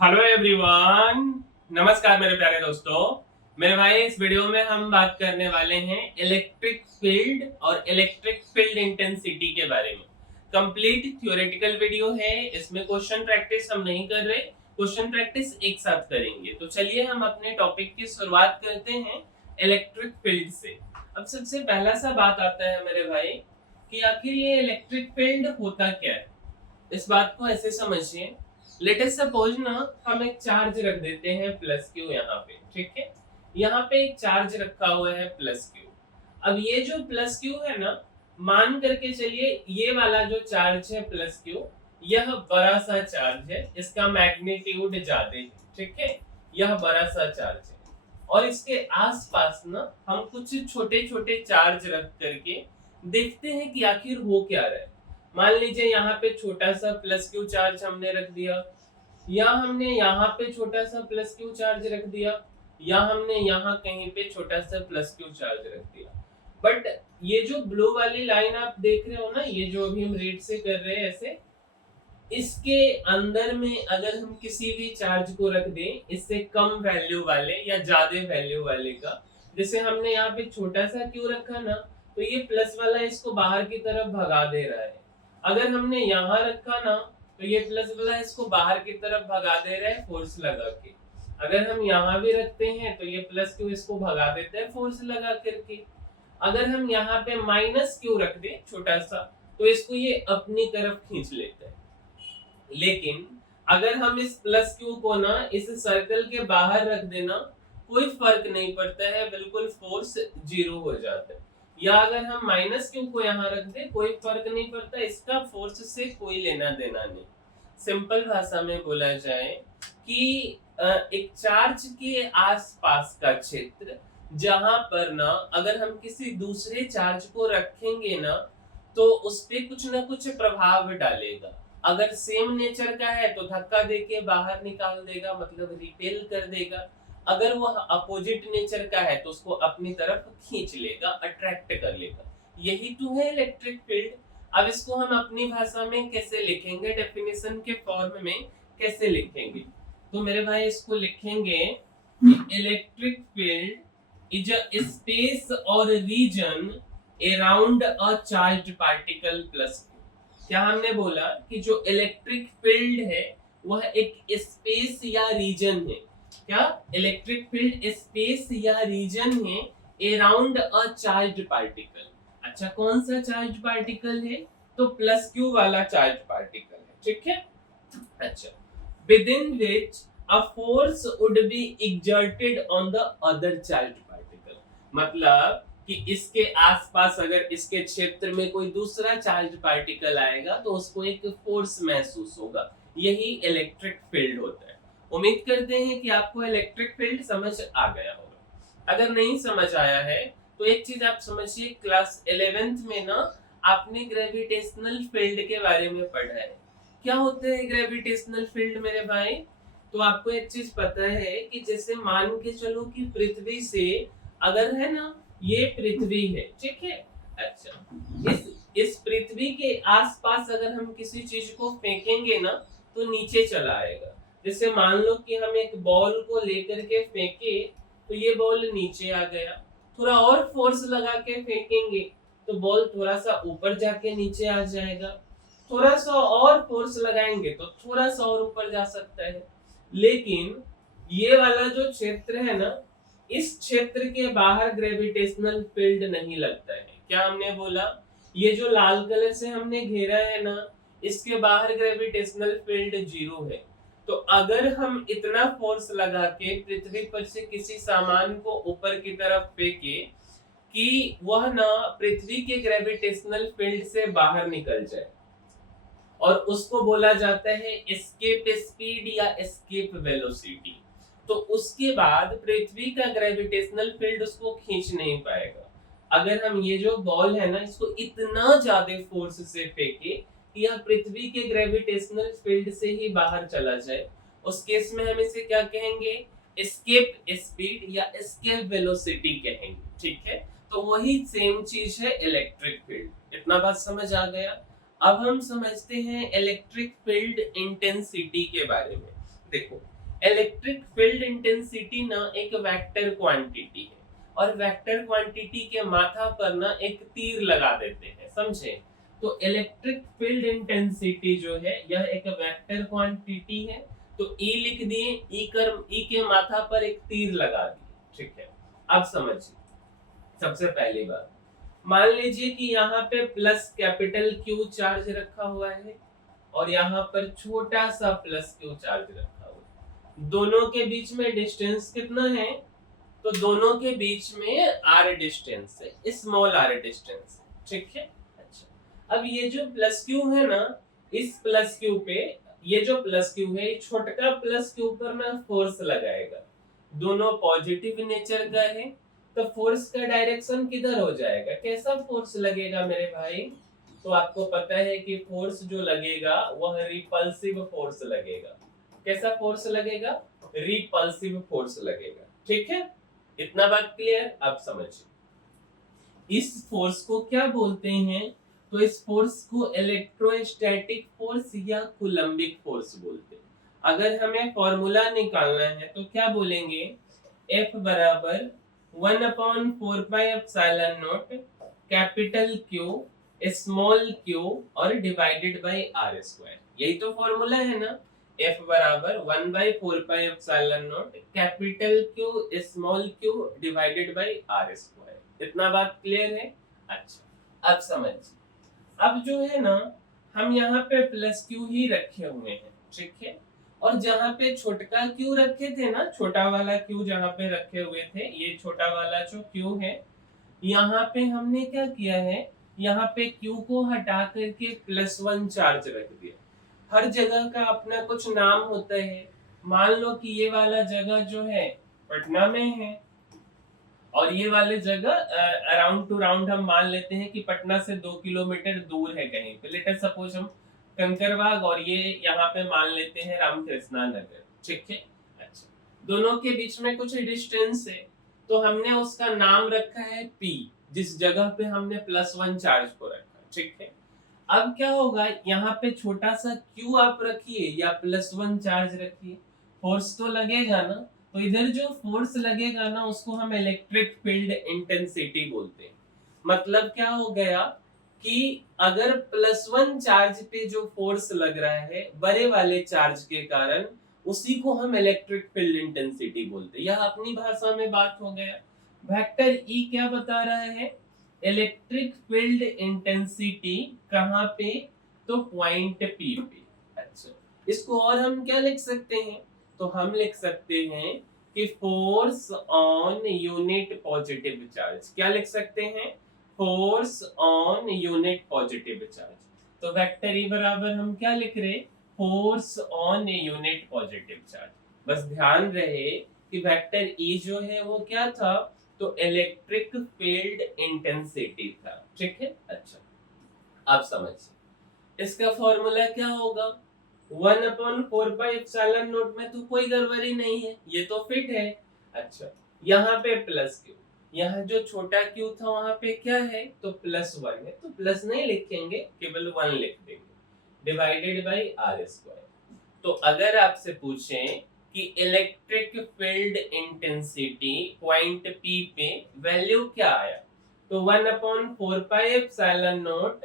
Hello everyone, नमस्कार मेरे प्यारे दोस्तों। मेरे भाई, इस वीडियो में हम बात करने वाले हैं इलेक्ट्रिक फील्ड और इलेक्ट्रिक फील्ड इंटेंसिटी के बारे में। कंप्लीट थ्योरेटिकल वीडियो है, इसमें क्वेश्चन प्रैक्टिस हम नहीं कर रहे, क्वेश्चन प्रैक्टिस एक साथ करेंगे। तो चलिए हम अपने टॉपिक की शुरुआत करते हैं इलेक्ट्रिक फील्ड से। अब सबसे पहला सा बात आता है मेरे भाई कि आखिर ये इलेक्ट्रिक फील्ड होता क्या है। इस बात को ऐसे समझिए, लेट अस सपोज ना हम एक चार्ज रख देते हैं प्लस क्यू यहाँ पे, ठीक है। यहाँ पे एक चार्ज रखा हुआ है प्लस क्यू। अब ये जो प्लस क्यू है ना, मान करके चलिए ये वाला जो चार्ज है प्लस क्यू, यह बड़ा सा चार्ज है, इसका मैग्नीट्यूड ज्यादा है, ठीक है। यह बड़ा सा चार्ज है और इसके आसपास ना हम कुछ छोटे छोटे चार्ज रख करके देखते हैं कि आखिर हो क्या रहा है। मान लीजिए यहाँ पे छोटा सा प्लस क्यू चार्ज हमने रख दिया, या हमने यहाँ पे छोटा सा प्लस क्यू चार्ज रख दिया, या हमने यहाँ कहीं पे छोटा सा प्लस क्यू चार्ज रख दिया। बट ये जो ब्लू वाली लाइन आप देख रहे हो ना, ये जो अभी हम रीड से कर रहे हैं ऐसे, इसके अंदर में अगर हम किसी भी चार्ज को रख दें, इससे कम वैल्यू वाले या ज्यादा वैल्यू वाले का, जैसे हमने यहाँ पे छोटा सा क्यू रखा ना, तो ये प्लस वाला इसको बाहर की तरफ भगा दे रहा है। अगर हमने यहाँ रखा ना, तो ये प्लस वाला इसको बाहर की तरफ भगा दे रहा है फोर्स लगा के। अगर हम यहाँ भी रखते हैं तो ये प्लस क्यू इसको भगा देता है फोर्स लगा करके। अगर हम यहाँ पे माइनस क्यू रख दें छोटा सा, तो इसको ये अपनी तरफ खींच लेता है। लेकिन अगर हम इस प्लस क्यू को ना इस सर्कल के बाहर रख देना, कोई फर्क नहीं पड़ता है, बिल्कुल फोर्स जीरो हो जाता है। या अगर हम माइनस क्यू को यहाँ रख दे, कोई फर्क नहीं पड़ता, इसका फोर्स से कोई लेना देना नहीं। सिंपल भाषा में बोला जाए कि एक चार्ज के आसपास का क्षेत्र, जहां पर ना अगर हम किसी दूसरे चार्ज को रखेंगे ना, तो उस पे कुछ ना कुछ प्रभाव डालेगा। अगर सेम नेचर का है तो धक्का देके बाहर निकाल देगा, मतलब रिपेल कर देगा। अगर वह अपोजिट नेचर का है तो उसको अपनी तरफ खींच लेगा, अट्रैक्ट कर लेगा। यही तो है इलेक्ट्रिक फील्ड। अब इसको हम अपनी भाषा में कैसे लिखेंगे, डेफिनेशन के फॉर्म में कैसे लिखेंगे? तो मेरे भाई इसको लिखेंगे electric field is a space और रीजन अराउंड अ चार्ज्ड पार्टिकल प्लस। क्या हमने बोला कि जो इलेक्ट्रिक फील्ड है वह एक स्पेस या रीजन है। क्या इलेक्ट्रिक फील्ड स्पेस या रीजन है अराउंड अ चार्ज्ड पार्टिकल। अच्छा, कौन सा चार्ज पार्टिकल है? तो प्लस क्यू वाला चार्ज पार्टिकल है, ठीक है। अच्छा, within which a force would be exerted on the other charged particle। मतलब कि इसके आसपास अगर इसके क्षेत्र में कोई दूसरा चार्ज पार्टिकल आएगा तो उसको एक फोर्स महसूस होगा। यही इलेक्ट्रिक फील्ड होता है। उम्मीद करते हैं कि आपको इलेक्ट्रिक फील्ड समझ आ गया होगा। अगर नहीं समझ आया है तो एक चीज आप समझिए, क्लास 11th में ना आपने ग्रेविटेशनल फील्ड के बारे में पढ़ा है। क्या होता है ग्रेविटेशनल फील्ड मेरे भाई? तो आपको एक चीज पता है कि जैसे मान के चलो कि पृथ्वी से अगर है ना, ये पृथ्वी है, ठीक है। अच्छा, इस पृथ्वी के आसपास अगर हम किसी चीज को फेंकेंगे ना, तो नीचे चला आएगा। जैसे मान लो कि हम एक बॉल को लेकर के फेंके, तो ये बॉल नीचे आ गया। थोड़ा और फोर्स लगा के फेंकेंगे तो बॉल थोड़ा सा ऊपर जाके नीचे आ जाएगा। थोड़ा सा और फोर्स लगाएंगे तो थोड़ा सा और ऊपर जा सकता है। लेकिन ये वाला जो क्षेत्र है ना, इस क्षेत्र के बाहर ग्रेविटेशनल फील्ड नहीं लगता है। क्या हमने बोला? ये जो लाल कलर से हमने घेरा है ना, इसके बाहर ग्रेविटेशनल फील्ड जीरो है। तो अगर हम इतना फोर्स लगा के पृथ्वी पर से किसी सामान को ऊपर की तरफ फेंके कि वह ना पृथ्वी के ग्रेविटेशनल फील्ड से बाहर निकल जाए, और उसको बोला जाता है एस्केप स्पीड या एस्केप वेलोसिटी, तो उसके बाद पृथ्वी का ग्रेविटेशनल फील्ड उसको खींच नहीं पाएगा। अगर हम ये जो बॉल है ना, इसको इतना ज्यादा फोर्स से फेंके कि यह पृथ्वी के ग्रेविटेशनल फील्ड से ही बाहर चला जाए, उस केस में हम इसे क्या कहेंगे? एस्केप स्पीड या एस्केप वेलोसिटी कहेंगे, ठीक है। तो वही सेम चीज है इलेक्ट्रिक फील्ड। इतना बात समझ आ गया? अब हम समझते हैं इलेक्ट्रिक फील्ड इंटेंसिटी के बारे में। देखो, इलेक्ट्रिक फील्ड इंटेंसिटी ना एक वेक्टर क्वांटिटी है, और वेक्टर क्वांटिटी के माथा पर ना एक तीर लगा देते हैं, समझे? तो इलेक्ट्रिक फील्ड इंटेंसिटी जो है यह एक वेक्टर क्वांटिटी है, तो ई लिख दिए, ई के माथा पर एक तीर लगा दिए, ठीक है। अब समझिए, सबसे पहली बात, मान लीजिए कि यहाँ पे प्लस कैपिटल क्यू चार्ज रखा हुआ है और यहाँ पर छोटा सा प्लस क्यू चार्ज रखा हुआ है। दोनों के बीच में डिस्टेंस कितना है? तो दोनों के बीच में आर डिस्टेंस है, स्मॉल आर डिस्टेंस, ठीक है। अच्छा, अब ये जो प्लस क्यू है ना, इस प्लस क्यू पे, ये जो प्लस क्यू है, छोटा प्लस क्यू पर ना फोर्स लगाएगा। दोनों पॉजिटिव नेचर का है, तो फोर्स का डायरेक्शन किधर हो जाएगा? कैसा फोर्स लगेगा मेरे भाई? तो आपको पता है कि फोर्स जो लगेगा वह रिपल्सिव फोर्स लगेगा। कैसा फोर्स लगेगा? रिपल्सिव फोर्स लगेगा, ठीक है। इतना बात क्लियर? अब समझिए, इस फोर्स को क्या बोलते हैं? तो इस फोर्स को इलेक्ट्रोस्टैटिक फोर्स या कूलम्बिक फोर्स बोलते हैं। अगर हमें फॉर्मूला निकालना है तो क्या बोलेंगे? F बराबर 1/4πε0 कैपिटल Q स्मॉल q और डिवाइडेड बाय r स्क्वायर। यही तो फॉर्मूला है ना। F बराबर 1/4πε0 capital Q small q divided by r square. इतना बात क्लियर है? अच्छा, अब समझिए, अब जो है ना, हम यहाँ पे प्लस क्यू ही रखे हुए हैं, ठीक है। और जहाँ पे छोटा क्यू रखे थे ना, छोटा वाला क्यू जहाँ पे रखे हुए थे, ये छोटा वाला जो क्यू है, यहाँ पे हमने क्या किया है, यहाँ पे क्यू को हटा करके +1 चार्ज रख दिया। हर जगह का अपना कुछ नाम होता है। मान लो कि ये वाला जगह जो है पटना में है, और ये वाले जगह अराउंड टू राउंड हम मान लेते हैं कि पटना से 2 किलोमीटर दूर है कहीं पे। लेट अस सपोज हम कंकरबाग, और ये यहाँ पे मान लेते हैं रामकृष्णा नगर, ठीक है। अच्छा, दोनों के बीच में कुछ डिस्टेंस है, तो हमने उसका नाम रखा है P, जिस जगह पे हमने +1 चार्ज को रखा, ठीक है। अब क्या होगा, यहाँ पे छोटा सा Q आप रखिए या +1 चार्ज रखिए, फोर्स तो लगेगा ना। तो इधर जो फोर्स लगेगा ना, उसको हम इलेक्ट्रिक फील्ड इंटेंसिटी बोलते हैं। मतलब क्या हो गया कि अगर +1 चार्ज पे जो फोर्स लग रहा है बड़े वाले चार्ज के कारण, उसी को हम इलेक्ट्रिक फील्ड इंटेंसिटी बोलते हैं। यह अपनी भाषा में बात हो गया। वेक्टर ई क्या बता रहा है? इलेक्ट्रिक फील्ड इंटेंसिटी कहाँ पे? तो पॉइंट पी पे। अच्छा, इसको और हम क्या लिख सकते हैं? तो हम लिख सकते हैं कि force on unit positive charge. क्या लिख सकते हैं? Force on unit positive charge. तो वेक्टर ई बराबर हम क्या लिख रहे? Force on unit positive charge. बस ध्यान रहे कि वेक्टर ई जो है वो क्या था? तो इलेक्ट्रिक फील्ड इंटेंसिटी था, ठीक है। अच्छा, आप समझिए, इसका फॉर्मूला क्या होगा? 1/4πε0 में तो कोई गड़बड़ी नहीं है, ये तो फिट है। अच्छा, यहाँ पे प्लस क्यू, यहाँ जो छोटा क्यू था वहां पे क्या है? तो +1 है, तो प्लस नहीं लिखेंगे, केवल 1 लिख देंगे, डिवाइडेड बाय r स्क्वायर। तो अगर आपसे पूछें कि electric field intensity point P पे वैल्यू क्या आया, तो 1/4πε0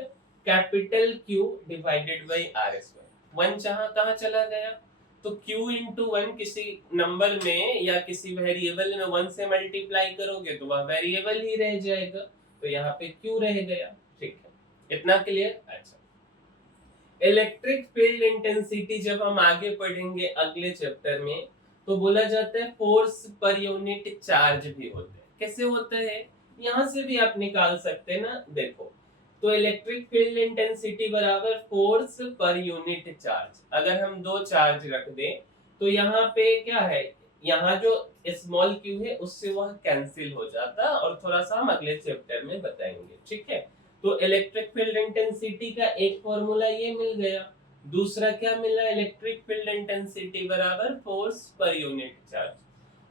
capital Q divided by r square. 1 जहां कहां चला गया? तो Q इंटू 1 किसी नंबर में या किसी वेरिएबल में 1 से मल्टीप्लाई करोगे तो वह वेरिएबल ही रह जाएगा, तो यहाँ पे Q रह गया, ठीक है। इतना क्लियर? अच्छा, इलेक्ट्रिक फील्ड इंटेंसिटी जब हम आगे पढ़ेंगे अगले चैप्टर में, तो बोला जाता है फोर्स पर यूनिट चार्ज भी होता है। कैसे होता है? यहाँ से भी आप निकाल सकते हैं ना, देखो। तो इलेक्ट्रिक फील्ड इंटेंसिटी बराबर फोर्स पर यूनिट चार्ज। अगर हम 2 चार्ज रख दें तो यहाँ पे क्या है, यहाँ जो स्मॉल क्यू है उससे वह कैंसिल हो जाता, और थोड़ा सा हम अगले चैप्टर में बताएंगे, ठीक है। तो इलेक्ट्रिक फील्ड इंटेंसिटी का एक फॉर्मूला ये मिल गया। दूसरा क्या मिला? इलेक्ट्रिक फील्ड इंटेंसिटी बराबर फोर्स पर यूनिट चार्ज।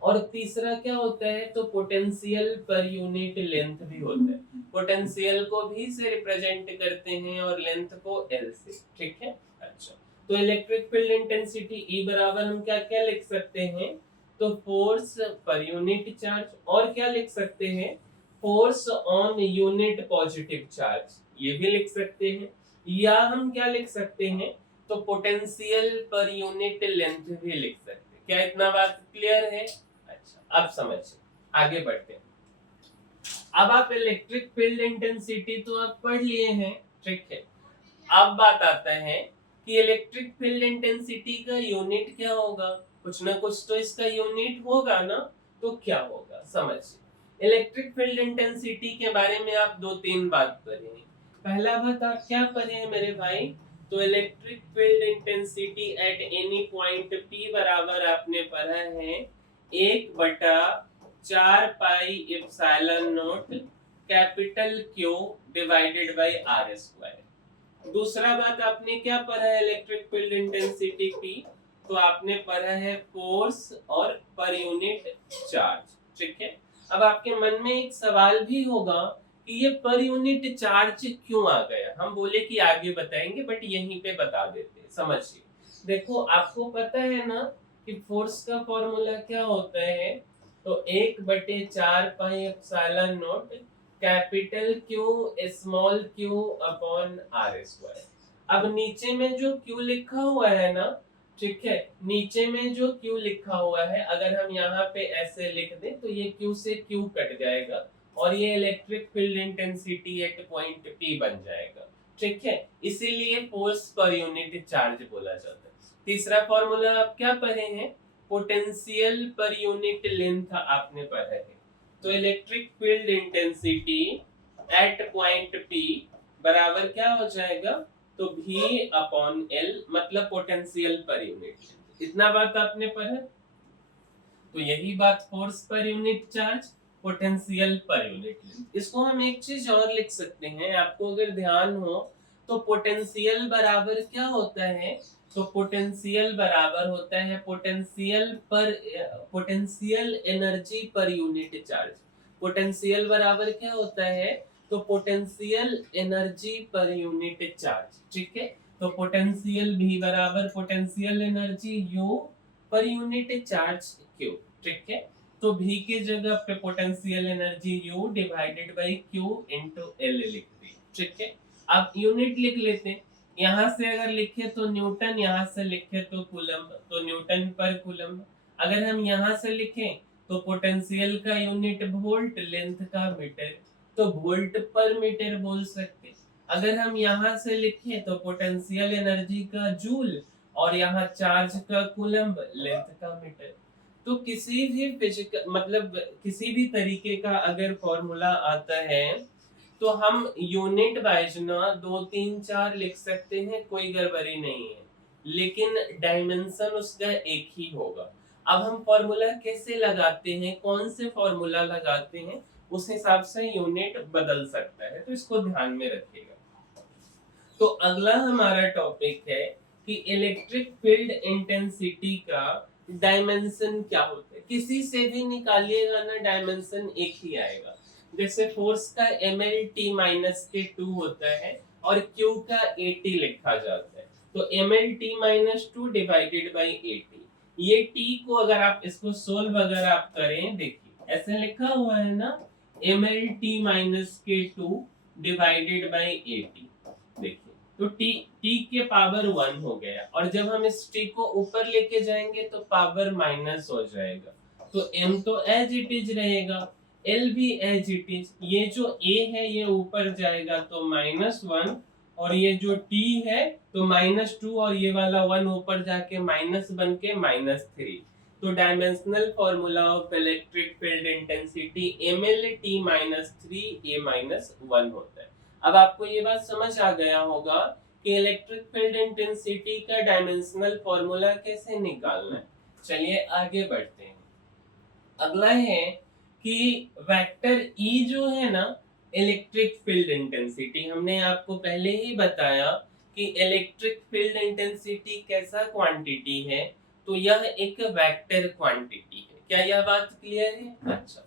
और तीसरा क्या होता है? तो पोटेंशियल पर यूनिट लेंथ भी होता है। पोटेंशियल को भी से रिप्रेजेंट करते हैं और लेंथ को एल से, ठीक है। अच्छा, तो इलेक्ट्रिक फील्ड इंटेंसिटी E बराबर हम क्या क्या लिख सकते हैं, तो फोर्स पर यूनिट चार्ज, और क्या लिख सकते हैं, force on unit positive charge, ये भी लिख सकते हैं। या हम क्या लिख सकते हैं, तो पोटेंशियल पर यूनिट लेंथ भी लिख सकते हैं। क्या इतना बात क्लियर है? अच्छा, अब समझिए, आगे बढ़ते हैं। अब आप इलेक्ट्रिक फील्ड इंटेंसिटी तो आप पढ़ लिए हैं, ठीक है। अब बात आता है कि इलेक्ट्रिक फील्ड इंटेंसिटी का यूनिट क्या होगा, कुछ ना कुछ तो इसका यूनिट होगा ना, तो क्या होगा समझिए। इलेक्ट्रिक फील्ड इंटेंसिटी के बारे में आप दो तीन बात पढ़े। पहला बात आप क्या पढ़े हैं मेरे भाई, तो electric field intensity at any point P बराबर आपने पढ़ा है 1/4 pi epsilon not capital Q divided by R square. दूसरा बात आपने क्या पढ़ा है इलेक्ट्रिक फील्ड इंटेंसिटी P, तो आपने पढ़ा है फोर्स और पर यूनिट चार्ज, ठीक है। अब आपके मन में एक सवाल भी होगा कि ये पर यूनिट चार्ज क्यों आ गया, हम बोले कि आगे बताएंगे बट यहीं पे बता देते हैं, समझिए। देखो आपको पता है ना कि फोर्स का फॉर्मूला क्या होता है, तो 1/4 pi epsilon not capital Q small q upon R square. अब नीचे में जो Q लिखा हुआ है ना, ठीक है, नीचे में जो Q लिखा हुआ है अगर हम यहाँ पे ऐसे लिख दें तो ये Q से Q कट जाएगा और ये electric field intensity at point P बन जाएगा, ठीक है। इसीलिए फोर्स पर यूनिट चार्ज बोला जाता है। तीसरा फॉर्मूला आप क्या पढ़े हैं, पोटेंशियल पर यूनिट लेंथ आपने पढ़ा है। तो electric field intensity at point P बराबर क्या हो जाएगा, तो V अपॉन L, मतलब पोटेंशियल पर यूनिट। इतना बात आपने पढ़ा, तो यही बात force per unit charge, potential per unit. इसको हम एक चीज और लिख सकते हैं, आपको अगर ध्यान हो तो पोटेंशियल बराबर क्या होता है, तो पोटेंशियल बराबर होता है potential energy per unit charge. Potential बराबर क्या होता है, तो potential energy per unit charge, ठीक है। तो पोटेंशियल भी बराबर potential energy U per unit charge Q, ठीक है। तो V की जगह पे potential energy U divided by Q into L लिख दी, ठीक है। अब यूनिट लिख लेते हैं, यहाँ से अगर लिखे तो न्यूटन, यहाँ से लिखे तो कूलम्ब, तो न्यूटन पर कूलम्ब। अगर हम यहाँ से लिखें तो पोटेंशियल का यूनिट वोल्ट, लेंथ का मीटर, तो वोल्ट पर मीटर बोल सकते। अगर हम यहाँ से लिखें तो पोटेंशियल एनर्जी का जूल और यहाँ चार्ज का कूलम्ब, लेंथ का मीटर। तो किसी भी फिजिकल मतलब किसी भी तरीके का अगर फॉर्मूला आता है तो हम यूनिट वाइज ना 2 3 4 लिख सकते हैं, कोई गड़बड़ी नहीं है, लेकिन डायमेंशन उसका एक ही होगा। अब हम फॉर्मूला कैसे लगाते हैं, कौन से फॉर्मूला लगाते हैं, उस हिसाब से यूनिट बदल सकता है, तो इसको ध्यान में रखिएगा। तो अगला हमारा टॉपिक है कि इलेक्ट्रिक फील्ड इंटेंसिटी का डायमेंशन क्या होता है। किसी से भी निकालिएगा ना डायमेंशन एक ही आएगा। जैसे फोर्स का mlt-k2 होता है और Q का at लिखा जाता है, तो mlt-2 डिवाइडेड बाय at। ये t को अगर आप इसको सोल्व अगर आप करें, देखिए ऐसे लिखा हुआ है ना, mlt-k2 डिवाइडेड बाय at, देखिए तो t के पावर 1 हो गया, और जब हम इस t को ऊपर लेके जाएंगे तो पावर माइनस हो जाएगा, तो m तो एज इट इज रहेगा, l भी एज इट इज। ये जो a है ये ऊपर जाएगा तो -1, और ये जो t है तो -2, और ये वाला 1 ऊपर जाके माइनस बन के -3। तो dimensional formula of electric field intensity mlt-3a-1 होता है। अब आपको ये बात समझ आ गया होगा कि इलेक्ट्रिक फील्ड इंटेंसिटी का डायमेंशनल फॉर्मूला कैसे निकालना है। चलिए आगे बढ़ते हैं। अगला है कि वेक्टर E जो है ना, इलेक्ट्रिक फील्ड इंटेंसिटी, हमने आपको पहले ही बताया कि इलेक्ट्रिक फील्ड इंटेंसिटी कैसा क्वांटिटी है, तो यह एक वेक्टर क्वांटिटी है। क्या यह बात क्लियर है? अच्छा,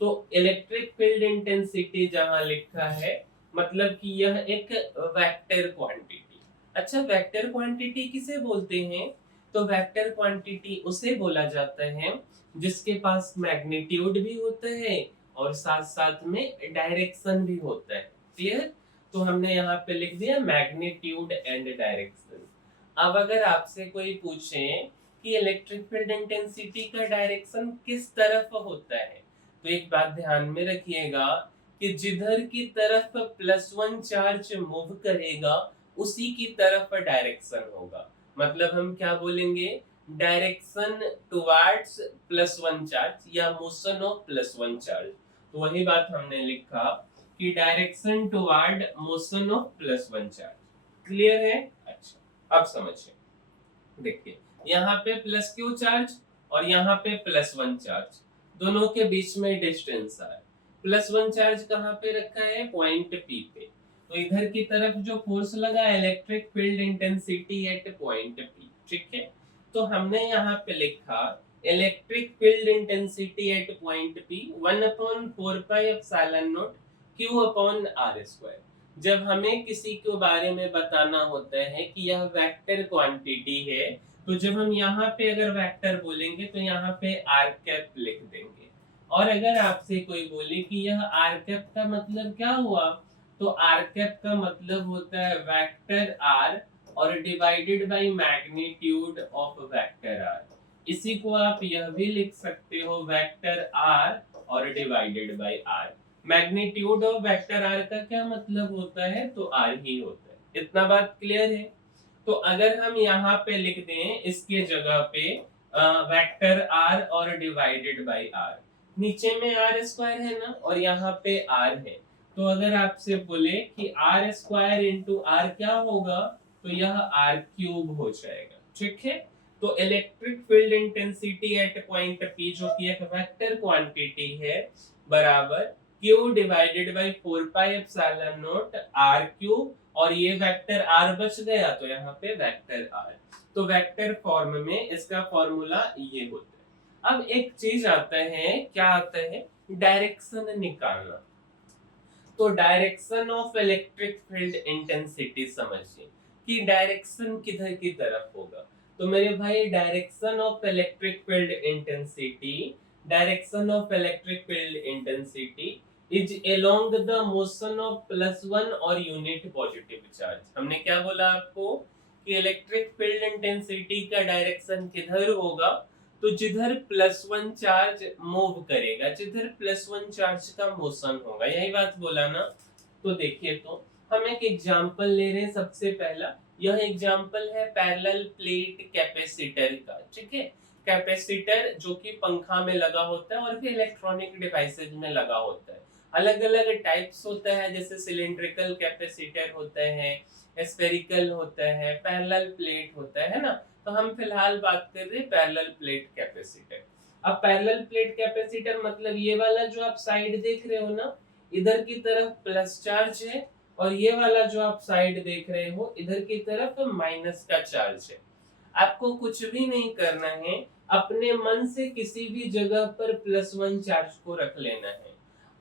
तो इलेक्ट्रिक फील्ड इंटेंसिटी जहां लिखा है मतलब कि यह एक वेक्टर क्वांटिटी। अच्छा, वेक्टर क्वांटिटी किसे बोलते हैं? तो वेक्टर क्वांटिटी उसे बोला जाता है जिसके पास मैग्नीट्यूड भी होता है और साथ साथ में डायरेक्शन भी होता है। क्लियर? तो हमने यहाँ पे लिख दिया मैग्नीट्यूड एंड डायरेक्शन। अब अगर आपसे कोई पूछे कि इलेक्ट्रिक फील्ड इंटेंसिटी का डायरेक्शन किस तरफ होता है, तो एक बात ध्यान में रखिएगा कि जिधर की तरफ +1 चार्ज मूव करेगा उसी की तरफ डायरेक्शन होगा। मतलब हम क्या बोलेंगे? डायरेक्शन टुवर्ड्स +1 चार्ज या मोशन ऑफ +1 चार्ज। तो वही बात हमने लिखा कि direction toward motion of +1 charge. Clear है? अच्छा, अब समझिए। देखिए, यहाँ पे प्लस क्यू चार्ज और यहाँ पे +1 चार्ज, दोनों के बीच में डिस्टेंस है। +1 चार्ज कहाँ पे रखा है? पॉइंट पी पे। तो इधर की तरफ जो फोर्स लगा, electric field intensity at point P. ठीक है, तो हमने यहाँ पे लिखा electric field intensity at point P 1/4πε0 Q/r²। जब हमें किसी के बारे में बताना होता है कि यह वेक्टर क्वांटिटी है, तो जब हम यहाँ पे अगर वेक्टर बोलेंगे तो यहाँ पे आर कैप लिख देंगे। और अगर आपसे कोई बोले कि यह आर कैप का मतलब क्या हुआ, तो आर कैप का मतलब होता है वेक्टर आर और divided by magnitude of vector R. इसी को आप यह भी लिख सकते हो वेक्टर आर और divided by R. Magnitude of vector R का क्या मतलब होता है? तो आर ही होता है। इतना बात क्लियर है? तो अगर हम यहाँ पे लिख दें इसके जगह पे वेक्टर आर और डिवाइडेड बाय आर, नीचे में आर स्क्वायर है ना और यहाँ पे आर है, तो अगर आपसे बोले कि आर स्क्वायर इंटू आर क्या होगा, तो यह आर क्यूब हो जाएगा। ठीक है, तो electric field intensity at point P जो कि एक वेक्टर क्वांटिटी है, बराबर Q divided by 4πε0 r cube, और ये वेक्टर r बच गया तो यहाँ पे वेक्टर r। तो वेक्टर फॉर्म में इसका फॉर्मूला ये होता है। अब एक चीज आता है, क्या आता है? डायरेक्शन निकालना। तो direction of electric field intensity समझिए कि डायरेक्शन किधर की तरफ होगा। तो मेरे भाई direction of electric field intensity is along the motion of +1 और यूनिट पॉजिटिव चार्ज। हमने क्या बोला आपको कि इलेक्ट्रिक फील्ड इंटेंसिटी का डायरेक्शन किधर होगा? तो जिधर +1 चार्ज मूव करेगा, जिधर +1 चार्ज का मोशन होगा, यही बात बोला ना। तो देखिए, तो हम एक एग्जांपल ले रहे हैं। सबसे पहला यह एग्जांपल है पैरेलल प्लेट कैपेसिटर का। ठीक है, कैपेसिटर जो कि पंखा में लगा होता है और फिर इलेक्ट्रॉनिक डिवाइसेज में लगा होता है। अलग अलग टाइप्स होता है, जैसे सिलिंड्रिकल कैपेसिटर होता है, स्फेरिकल होता है, पैरेलल प्लेट होता है ना। तो हम फिलहाल बात कर रहे हैं पैरेलल प्लेट कैपेसिटर। अब पैरेलल प्लेट कैपेसिटर मतलब ये वाला जो आप साइड देख रहे हो ना, इधर की तरफ प्लस चार्ज है और ये वाला जो आप साइड देख रहे हो इधर की तरफ माइनस का चार्ज है। आपको कुछ भी नहीं करना है, अपने मन से किसी भी जगह पर +1 चार्ज को रख लेना है।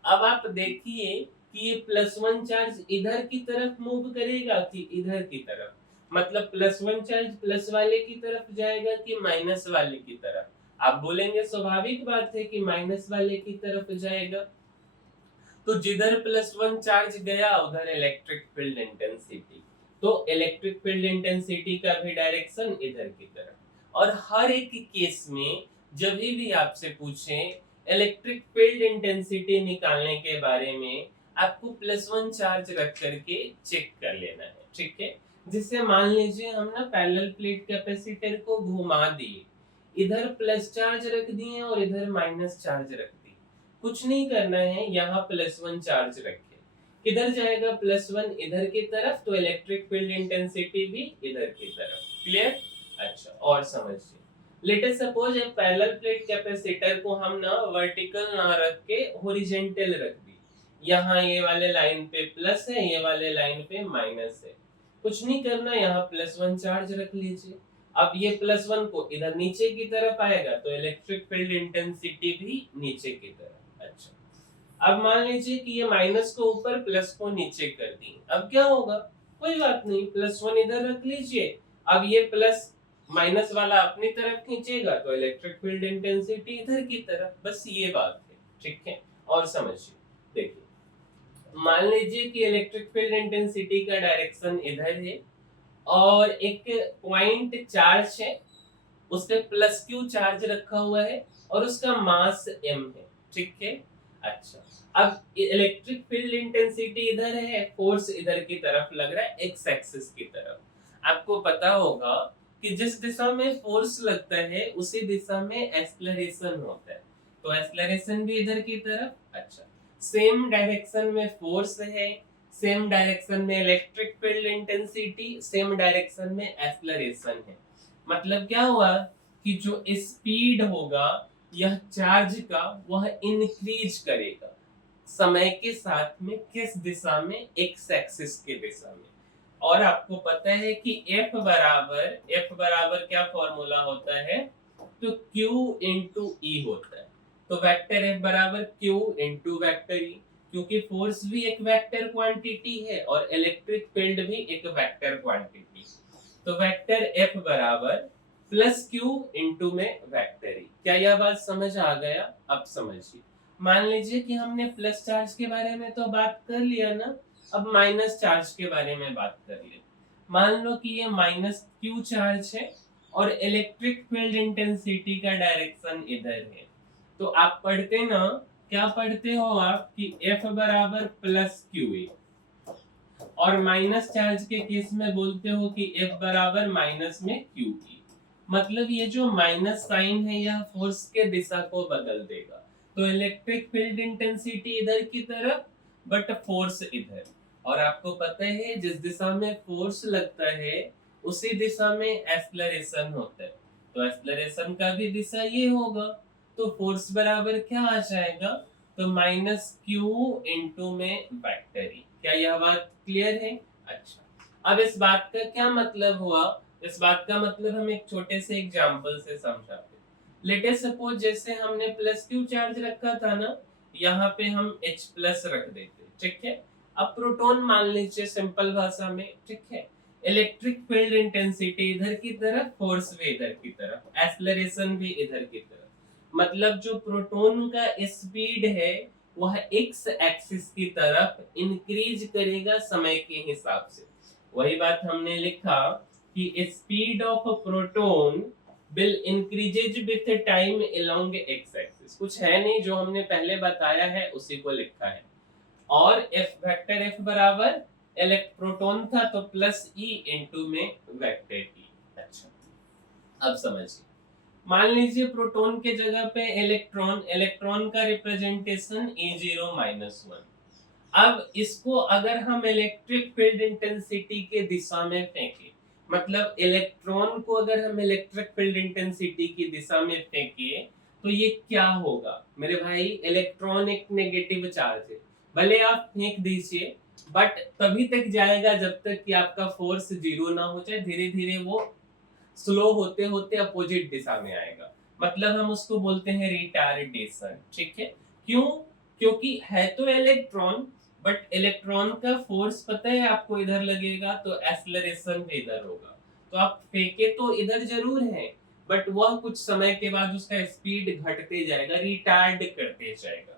अब आप देखिए कि ये +1 चार्ज इधर की तरफ मूव करेगा कि इधर की तरफ, मतलब +1 चार्ज प्लस वाले की तरफ जाएगा कि माइनस वाले की तरफ। आप बोलेंगे स्वाभाविक बात है कि माइनस वाले की तरफ जाएगा। तो जिधर +1 चार्ज गया उधर इलेक्ट्रिक फील्ड इंटेंसिटी, तो इलेक्ट्रिक फील्ड इंटेंसिटी का भी डायरेक्शन इधर की तरफ। और हर एक केस में जब भी आपसे पूछे इलेक्ट्रिक फील्ड इंटेंसिटी निकालने के बारे में, आपको +1 चार्ज रख करके चेक कर लेना है। ठीक है, जिससे मान लीजिए हम ना पैरेलल प्लेट कैपेसिटर को घुमा दिए, इधर प्लस चार्ज रख दिए और इधर माइनस चार्ज रख दिए। कुछ नहीं करना है, यहाँ +1 चार्ज रखे, किधर जाएगा +1? इधर की तरफ, तो इलेक्ट्रिक फील्ड इंटेंसिटी भी इधर की तरफ। क्लियर? अच्छा, और समझिए, लेट अस सपोज एक पैरेलल प्लेट कैपेसिटर को हम ना वर्टिकल ना रख के हॉरिजॉन्टल रख दी। यहाँ ये वाले लाइन पे प्लस है, ये वाले लाइन पे माइनस है। कुछ नहीं करना, यहाँ +1 चार्ज रख लीजिए। अब ये +1 को इधर नीचे की तरफ आएगा तो इलेक्ट्रिक फील्ड इंटेंसिटी भी नीचे की तरफ। अच्छा, अब मान लीजिए कि ये माइनस को ऊपर प्लस को नीचे कर दी। अब क्या होगा? कोई बात नहीं, +1 इधर रख लीजिए। अब ये प्लस माइनस वाला अपनी तरफ खींचेगा तो इलेक्ट्रिक फील्ड इंटेंसिटी इधर की तरफ, बस ये बात है, ठीक है। और समझिए, देखिए मान लीजिए कि इलेक्ट्रिक फील्ड इंटेंसिटी का डायरेक्शन इधर है और एक पॉइंट चार्ज है, उस पे +q चार्ज रखा हुआ है और उसका मास m है, ठीक है। अच्छा, अब इलेक्ट्रिक फील्ड इंटेंसिटी इधर है, फोर्स इधर की तरफ लग रहा है, एक्स एक्सिस की तरफ। आपको पता होगा कि जिस दिशा में फोर्स लगता है उसी दिशा में एक्सेलरेशन होता है, तो एक्सेलरेशन भी इधर की तरफ। अच्छा, सेम डायरेक्शन में फोर्स है, सेम डायरेक्शन में electric field intensity, same direction में एक्सेलरेशन है। मतलब क्या हुआ कि जो स्पीड होगा यह चार्ज का वह इंक्रीज करेगा समय के साथ में, किस दिशा में, एक्स एक्सिस की दिशा में। और आपको पता है कि F बराबर क्या फॉर्मूला होता है, तो Q इंटू E होता है। तो वेक्टर F बराबर Q इंटू वेक्टर E, क्योंकि फोर्स भी एक वेक्टर क्वांटिटी है और इलेक्ट्रिक फील्ड भी एक वेक्टर क्वांटिटी। तो वेक्टर F बराबर +q इंटू में वेक्टर E। क्या यह बात समझ आ गया? अब समझिए, मान लीजिए कि हमने प्लस चार्ज के बारे में तो बात कर लिया ना, अब माइनस चार्ज के बारे में बात कर ले। मान लो कि ये -q चार्ज है और इलेक्ट्रिक फील्ड इंटेंसिटी का डायरेक्शन इधर है। तो आप पढ़ते ना, क्या पढ़ते हो आप कि F बराबर +qa, और माइनस चार्ज के केस में बोलते हो कि F बराबर माइनस में QE। मतलब ये जो माइनस साइन है यह फोर्स के दिशा को बदल देगा। तो इलेक्ट्रिक फील्ड इंटेंसिटी इधर की तरफ बट फोर्स इधर। और आपको पता है जिस दिशा में फोर्स लगता है उसी दिशा में एक्सेलरेशन होता है, तो एक्सेलरेशन का भी दिशा ये होगा। तो फोर्स बराबर क्या आ जाएगा, तो -q इंटू में वेक्टर E। क्या यह बात क्लियर है? अच्छा, अब इस बात का क्या मतलब हुआ, इस बात का मतलब हम एक छोटे से एग्जांपल से समझाते हैं। लेट अस सपोज जैसे हमने +q चार्ज रखा था ना, यहाँ पे हम H+ रख देते, ठीक है। अब प्रोटॉन मान लीजिए सिंपल भाषा में, ठीक है। इलेक्ट्रिक फील्ड इंटेंसिटी इधर की तरफ, फोर्स भी इधर की तरफ, एक्सेलरेशन भी इधर की तरफ। मतलब जो प्रोटॉन का स्पीड है वह एक्स एक्सिस की तरफ इंक्रीज करेगा समय के हिसाब से। वही बात हमने लिखा कि speed of proton will increases with time along x axis. कुछ है नहीं, जो हमने पहले बताया है उसी को लिखा है। और F वेक्टर F बराबर प्रोटॉन था तो +E इंटू में वेक्टर E। अच्छा, अब समझिए, मान लीजिए प्रोटॉन के जगह पे इलेक्ट्रॉन, इलेक्ट्रॉन का रिप्रेजेंटेशन E0-1। अब इसको अगर हम इलेक्ट्रिक फील्ड इंटेंसिटी के दिशा में फेंके, मतलब इलेक्ट्रॉन को अगर हम इलेक्ट्रिक फील्ड इंटेंसिटी की दिशा में फेंके तो ये क्या होगा मेरे भाई, इलेक्ट्रॉन एक नेगेटिव चार्ज है, भले आप फेंक दीजिए बट तभी तक जाएगा जब तक कि आपका फोर्स 0 ना हो जाए। धीरे धीरे वो स्लो होते होते अपोजिट दिशा में आएगा, मतलब हम उसको बोलते हैं रिटार्डेशन, ठीक है। क्यों? क्योंकि है तो इलेक्ट्रॉन बट इलेक्ट्रॉन का फोर्स पता है आपको इधर लगेगा तो एक्सेलरेशन भी इधर होगा, तो आप फेंके तो इधर जरूर है बट वह कुछ समय के बाद उसका स्पीड घटते जाएगा, रिटार्ड करते जाएगा।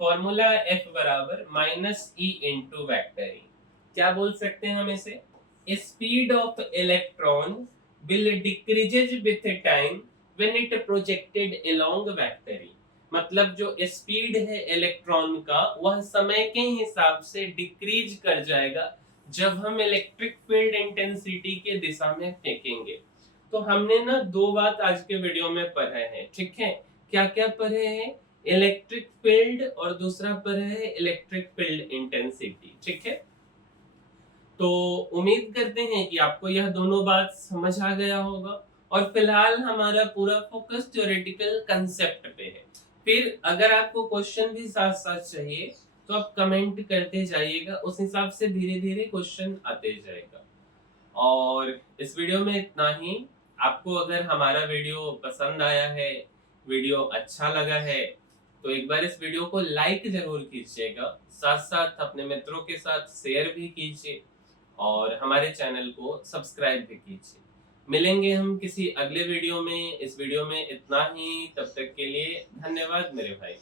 फॉर्मूला F बराबर -E इंटू वेक्टर E। क्या बोल सकते हैं हम इसे, speed of electron will decreases with time when it projected along vector E। मतलब जो स्पीड है इलेक्ट्रॉन का वह समय के हिसाब से डिक्रीज कर जाएगा जब हम इलेक्ट्रिक फील्ड इंटेंसिटी के दिशा में फेंकेंगे। तो हमने ना दो बात आज के वीडियो में पढ़े हैं, ठीक है। क्या क्या पढ़े हैं, इलेक्ट्रिक फील्ड और दूसरा पढ़े है इलेक्ट्रिक फील्ड इंटेंसिटी, ठीक है। तो उम्मीद करते हैं कि आपको यह दोनों बात समझ आ गया होगा। और फिलहाल हमारा पूरा फोकस थ्योरेटिकल कंसेप्ट पे है। फिर अगर आपको क्वेश्चन भी साथ साथ चाहिए तो आप कमेंट करते जाइएगा, उस हिसाब से धीरे धीरे क्वेश्चन आते जाएगा। और इस वीडियो में इतना ही। आपको अगर हमारा वीडियो पसंद आया है, वीडियो अच्छा लगा है, तो एक बार इस वीडियो को लाइक जरूर कीजिएगा, साथ साथ अपने मित्रों के साथ शेयर भी कीजिए। और हमारे चैनल को सब्सक्राइब भी कीजिए। मिलेंगे हम किसी अगले वीडियो में। इस वीडियो में इतना ही। तब तक के लिए धन्यवाद मेरे भाई।